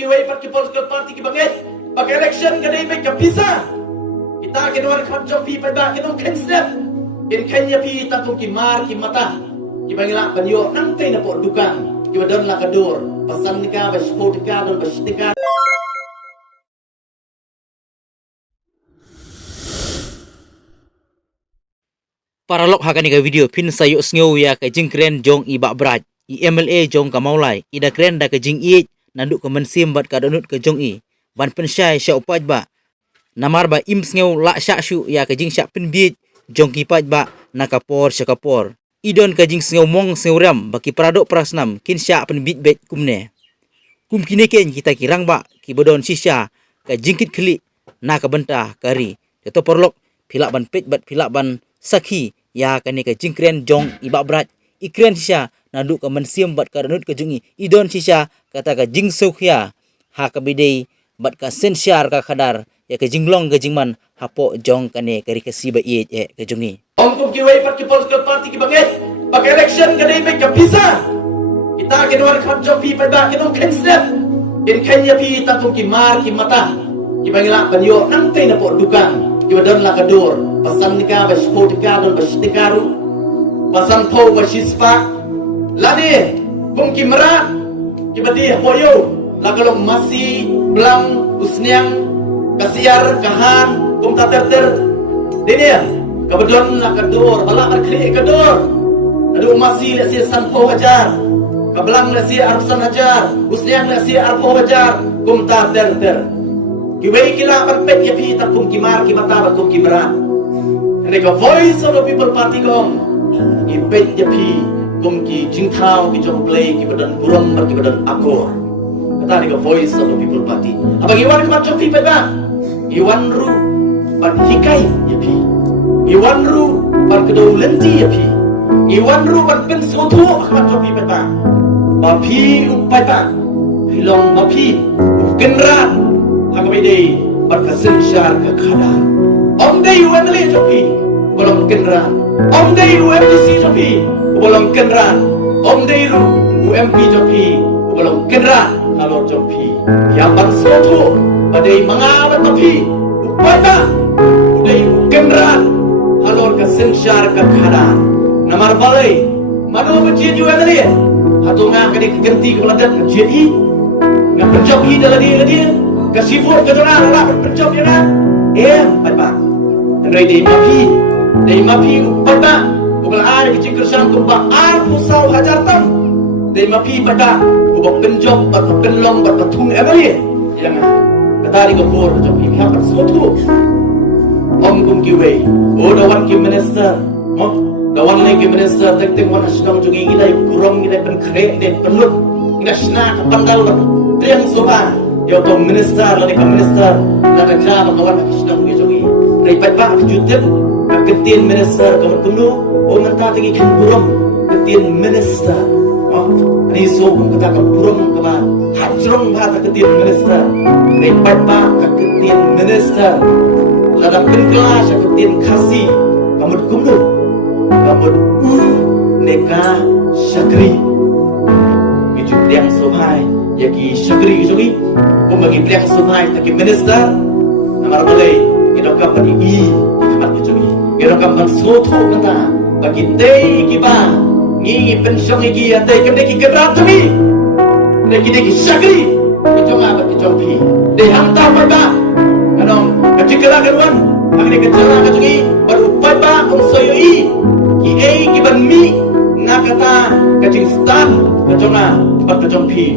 kiway pat ki political party ki banget bak election kadai pe ka pisa kita kinwar khat jo pi pa ba kinong ken snap in Kenya pi ta kum ki mar ki mata ki bangla banyo nang te na po dukan ki badon la kadur pasan ka ba sport ka don ba stika. Para lok hakani ka video pin sayo sngew ya ka jingkren jong i bak braj i MLA jong ka maulai ida kren da ka jing i nanduk ka mensim bat ka donut ka jong i ban pen syai sya upaj ba namar ba im sngew la sya syu ya ka jing sya pen bi jong ki paj ba na kapor sya kapor idon ka jing sngew mong sngew ram baki pradok prasnam kin sya pen bit bet kumne kum kine ken kita kirang ba ki bodon sisya ka jingkit khli na ka bentah kari to porlok philak ban pet bat philak ban sakhi ya kani ka jingkren jong ibak brat ikren sisya nanduk ka mensim bat ka ranut ka jungi idon sisya kata ka jing sokhya ha ka bidei bat ka sensyar ka khadar ya ka jinglong ka jingman hapo jong kane kari ka siba ye ka jungi ongkum kiway pat ki political party ki banget bak election kadai pe ka pisa kita kinwar khat jo pi pa ba kinong ken snap in Kenya pi ta kum ki mar ki mata ki bangla banyo nang te na po dukan ki badon la kadur pasan ka ba sport ka don ba stikaru pasan po ba shispa lani kum ki mara ki badi hoyo la kalong masi blang usniang kasiar kahan kum ta ter dinia ka badon la kadur bala ar khli kadur adu masi la si san po hajar ka blang la si arsan hajar usniang la si arpo hajar kum ta ter kiway kila perpet ya pi ta kum ki mar ki mata ba kum ki mara the voice of the people party kom i bet ya pi kum ki jingthau ki jong play ki badan buram bar ki badan akor kata the voice of the people party apa iwan ka jong pi pa ba iwan ru ban hikai ya pi iwan ru ban kedo lenti ya pi iwan ru ban pen sotu ka jong pi pa ba pi upai ba hilong ba pi genra ha ka bidei bar ka sensyar ka khada om day UMLA jopi bolong kenran om day UMDC jopi bolong kenran om day UMP jopi bolong kenran halor jopi yang bang soto badai mangabat jopi upada uday kenran halor ka sensyar ka khada namar balai mano bejin UMLA hatunga kadi ganti ka ladat ka JI na penjopi daladi dia ka sifur ka dona la penjopi na pai Ray day mapi pada bukan ai kecil kersang kumpa ai pusau hajar tam day mapi pada bukan penjob bat penlong bat tung every jangan kata di gopur job ini apa sesuatu om kum kiway dawan ki minister dawan lagi minister tek wan asnam jungi gilai kurang gilai penkre gilai penlut ngasna kapandal triang soba yo to minister lagi ka minister na kerja kawan asnam jungi daripada pak kejutan ketin minister kamu tunggu mentah tinggi kan burung ketin minister ini sohum kata ke burung kema hajrong kata ketin minister daripada pak ketin minister ladang kelas ketin kasih kamu tunggu kamu neka syakri itu yang sohai yaki syakri jogi kamu bagi yang sohai taki minister nama boleh kita kapan ini kapan kecumi kita kapan soto kata bagi teh kita ni pensiun ini ada kita kita berarti kita syakri kita ngapa kita pi deh hantar pada kanong ketika lakukan akhirnya kecara kecumi baru pada unsoi ki ban mi nak kata kecing stan kecunga pi